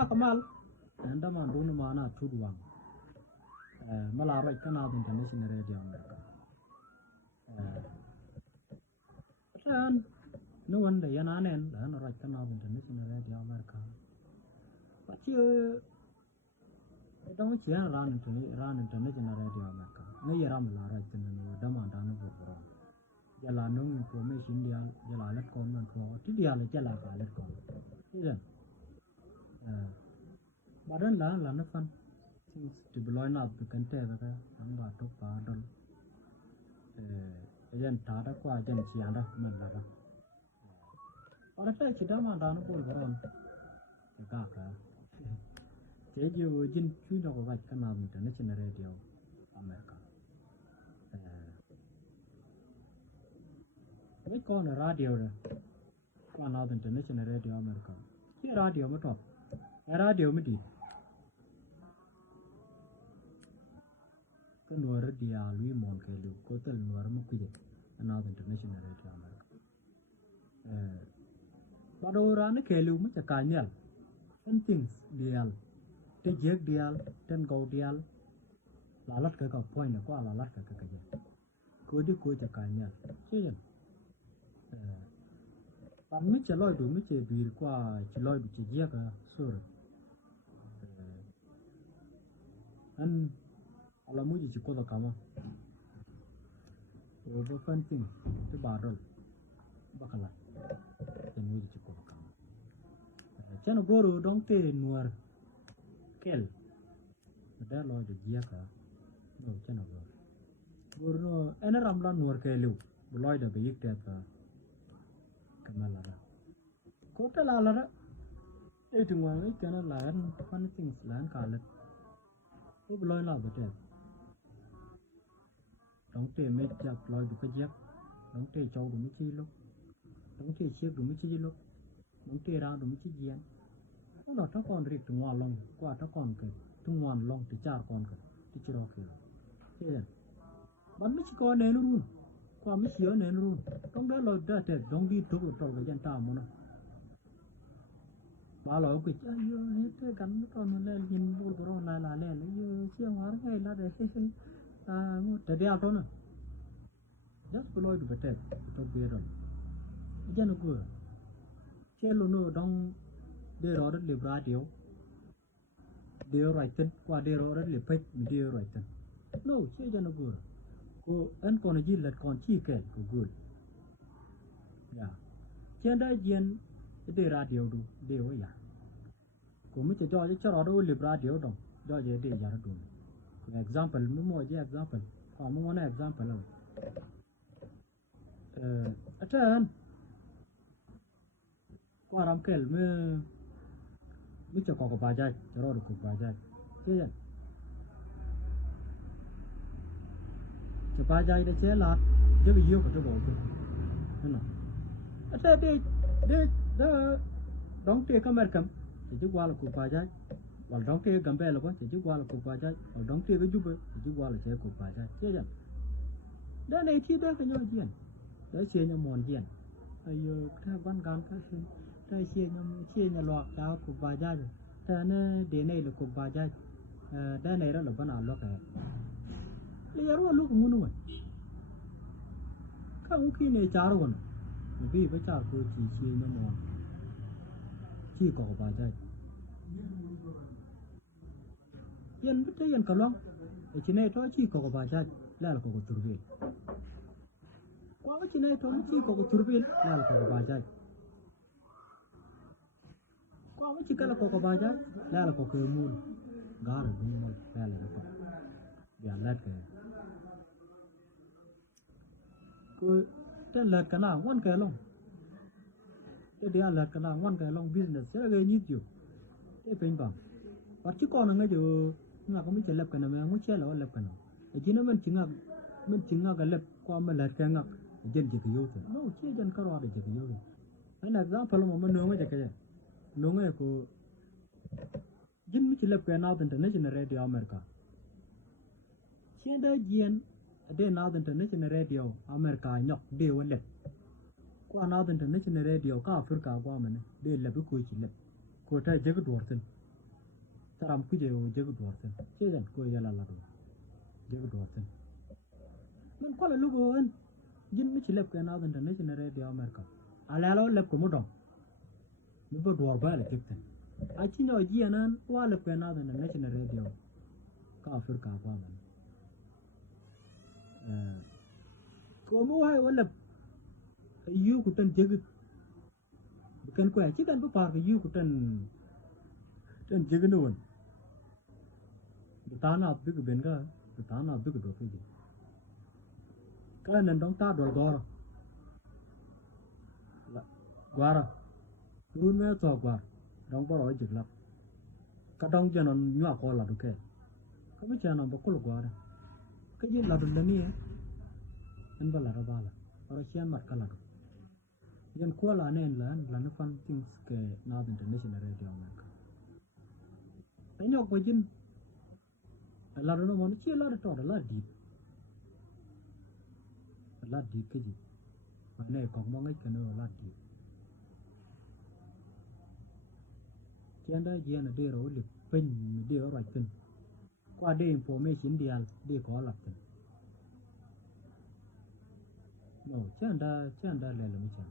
qua kamal anda man dunu mana tudwang malara kana international radio America dan no wanda yana nen da na right kana international radio America pachi don't cheer ran international radio America no yara malara tin no dama da no bro jala no information dia jala let kon man ko ti dia le jala ka let kon iya badan la na fan things to be line up to contain ka amba to padal ayan tada ko ajan si anda man la ka ora ta chi dama da no ko bro ka je je wo jin chu no ko ka na international radio America mấy con ở radio rồi, con nào international radio America, cái radio mới top, radio mới đi, cái nuôi radio lui mòn cái lưu, có tên nuôi mới quy định, nào international radio America, bắt đầu ra nó cái lưu mới chỉ cái nhel, something dial, cái jack dial, ten go dial, là lát cái point là qua là lát cái gì, cứ đi cứ chỉ cái nhel, chứ bạn mới chỉ lôi đủ mới chỉ bị qua chỉ lôi đủ chỉ giết à sure anh là muốn gì chỉ có được cả mà rồi phân tình cái bà rồi bác là cái muốn gì chỉ có được cả cho nó bố rồi đóng tiền nuôi kel đã lôi được giết à rồi cho nó bố rồi anh ấy làm lan nuôi kel luôn lôi được cái giết à malara kota lalara itu ngai kana lain fun things lan kalat u bloy la bete dong te me jak loy du kajak dong te chau du mi chi lo dong te chiek du mi chi lo dong te ra du mi chi gian nó ta kon rik tu ngwa long kwa ta kon ke tu ngwan long ti char kon ke ti chiro ke ye ban mi chi ko ne lu qua mấy xíu này luôn, trong đó là đã để đóng đi thuốc rồi tàu cái dân ta muốn bà lỗi cái chơi hết cái gắn con nó lên nhìn vô rồi là lên lấy chiếc hóa cái là để một cái đeo thôi nè, rất có lỗi được cái trong bia rồi, dân nó cười, chơi luôn nó đóng để rồi đất liệp ra điều right chân qua để rồi đất liệp phết điều right chân, no chơi dân nó cười cô anh còn gì là còn chi kẹt của good, ya, trên đây dân để radio đủ đều vậy, cô mới cho nó đâu liệp radio đâu, cho giờ để giờ đủ, example mua cái example, còn mua cái example nào, anh, qua làm kẹt mới cho có bài giải, cho nó được có bài giải, thế ba giây để chế là cái video của tôi gọi thôi, thế nào? Để đóng tiền camera cầm, thì chúng qua là cục ba giây, và đóng tiền cầm bè là có, thì chúng qua là cục ba giây, và đóng tiền cái giúp thì chúng qua là chế cục ba giây, thế chứ? Đây này chi đó cái nhau chuyện, đấy xe nhau mòn chuyện, ayo cái văn gan cái chuyện, đây xe nhau loạt đào cục ba giây, thế nên đến này là cục ba giây, đây này đó là văn nào loạt này. Lấy ra lúc muốn nuôi, các ông kia này chả rồi, vì với chả tôi chỉ nó mòn, chỉ có bài giải, yên biết yên cả lắm, chỉ này thôi chỉ có bài giải, là có tur về, qua cái chỉ này thôi chỉ có tur về, là có bài giải, qua cái chỉ cái là có bài giải, là có cái môn, gar môn, là có, ya lát cái cái lật cái nào quan cái long cái dia lật cái nào quan cái long business sẽ gây như kiểu cái bên bằng và chứ còn là ngay giờ mà có mấy cái lật cái nào mà muốn chơi là lật cái nào chỉ nó mình chỉ ngạc cái lật qua mà lật cái ngạc dân chỉ cái yếu thôi nó chỉ dân cái rồi chỉ cái yếu thôi cái này giá phải là mình nướng cái gì nướng cái của dân mới chỉ lật cái nào international radio America trên đây dân để Naath international radio America nhọc đều lệ qua Naath international radio cả Africa qua mình để lệ với cuối chỉ lệ của trai chơi cái đuổi tin taram kuje o jegu dorten chedan ko yala la do jegu dorten man ko la lugo en jin mi ci lep ko na dan ne ci na radio america ala lo lep ko mudom mi bo dor ba le tekten a ci no ji anan wala ko na dan ne ci na radio ka afrika ba man ko mo hay wala yu ku tan jegu bukan ko ci kan bu par ko yu ku tan jegu no won tana big benga tana big do fi kan nan dong ta dol gor la gwara run me to gwar dong boro jik la ka dong janon nyua ko la duke ka mi chana ba kul gwara ka ji la dun ni en bala ra bala ora chian mat kala yen ko la nen la na fan things ke na international radio america anyok ko jin la no mo chi la to la di ke ji ma ne ko mo ngai ke no la di chen da ji na de ro li pen de ro ra chen qua de information dial de ko la chen no chen da le mi chen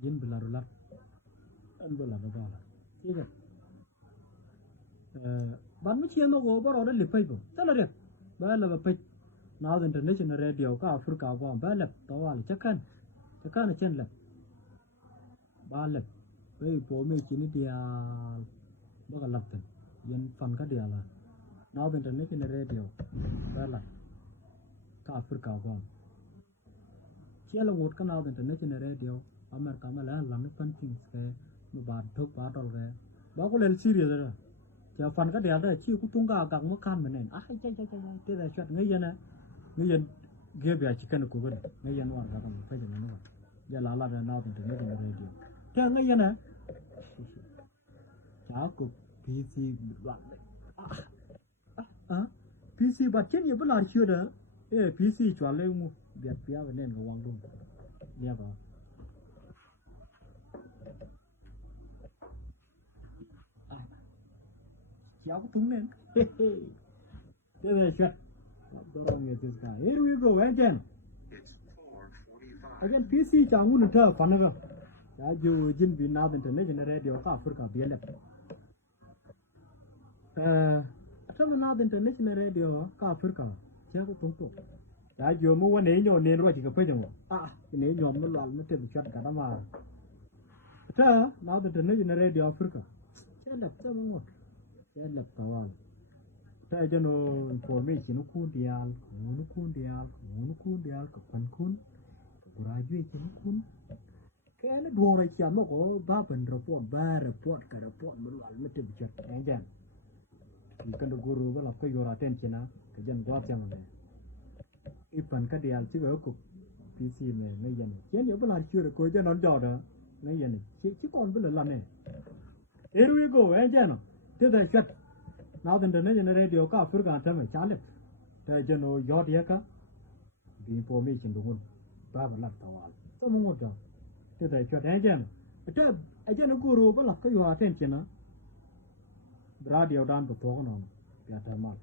jin bila ro la an bila da ba la ti ga ban mi chen no go bo ro da li pai bo ta la de ba la ba pai Naath international radio ka Africa ba ba lep to wal chakan chen lep ba lep pe po me chini dia ba ka lapten yen fan ka dia la Naath international radio ba la ka Africa ba chiala ngot ka Naath international radio America ma la lam fan things ke no ba thok ba tol ke ba ko len serious ra ja fan ka dia da chi ku tung ga gang mo kan menen a chai te da chat ngai yana ngiyen gebe a chicken ko gode ngiyen war da kan fa jana no ya la la da na da ne da radio ta ngiyen na cha ko pc ba pc ba chen ye bla chue da pc chwa le mu bia pia ba nen wang dum ya ba cha ko tung nen thế là chuyện here we go again PC chẳng muốn thở phản nữa đã dù dân Việt Nam international radio cả Africa biển đẹp trong Naath international radio cả Africa chắc cũng tung tục đã dù mua quan ấy nhon nên rồi chỉ có phải đâu cái này nhon nó làm nó tiền chuyện cả đó mà thế Naath international radio Africa chắc đẹp cho mọi người chắc đẹp cả vào ta cho nó information nó kun dial ka pan kun ka graduate nó kun cái nó đồ này chả nó có ba phần report ka report mới làm nó tìm chuyện anh em thì cần được guru cái là cái gora attention á cái dân quá chăng này ít phần cái dial chứ ở cục PC này ngay dân chứ nếu mà làm chưa được coi cho nó dò đó ngay dân chứ còn bây giờ làm này here we go anh em thế là chuyện Naath international radio ka Africa ta me chale ta jeno yod yaka the information dungun ba la tawal so mo do te da chwa dan jan ta ajeno guru ba la ka yo attention na radio dan to no ya ta mal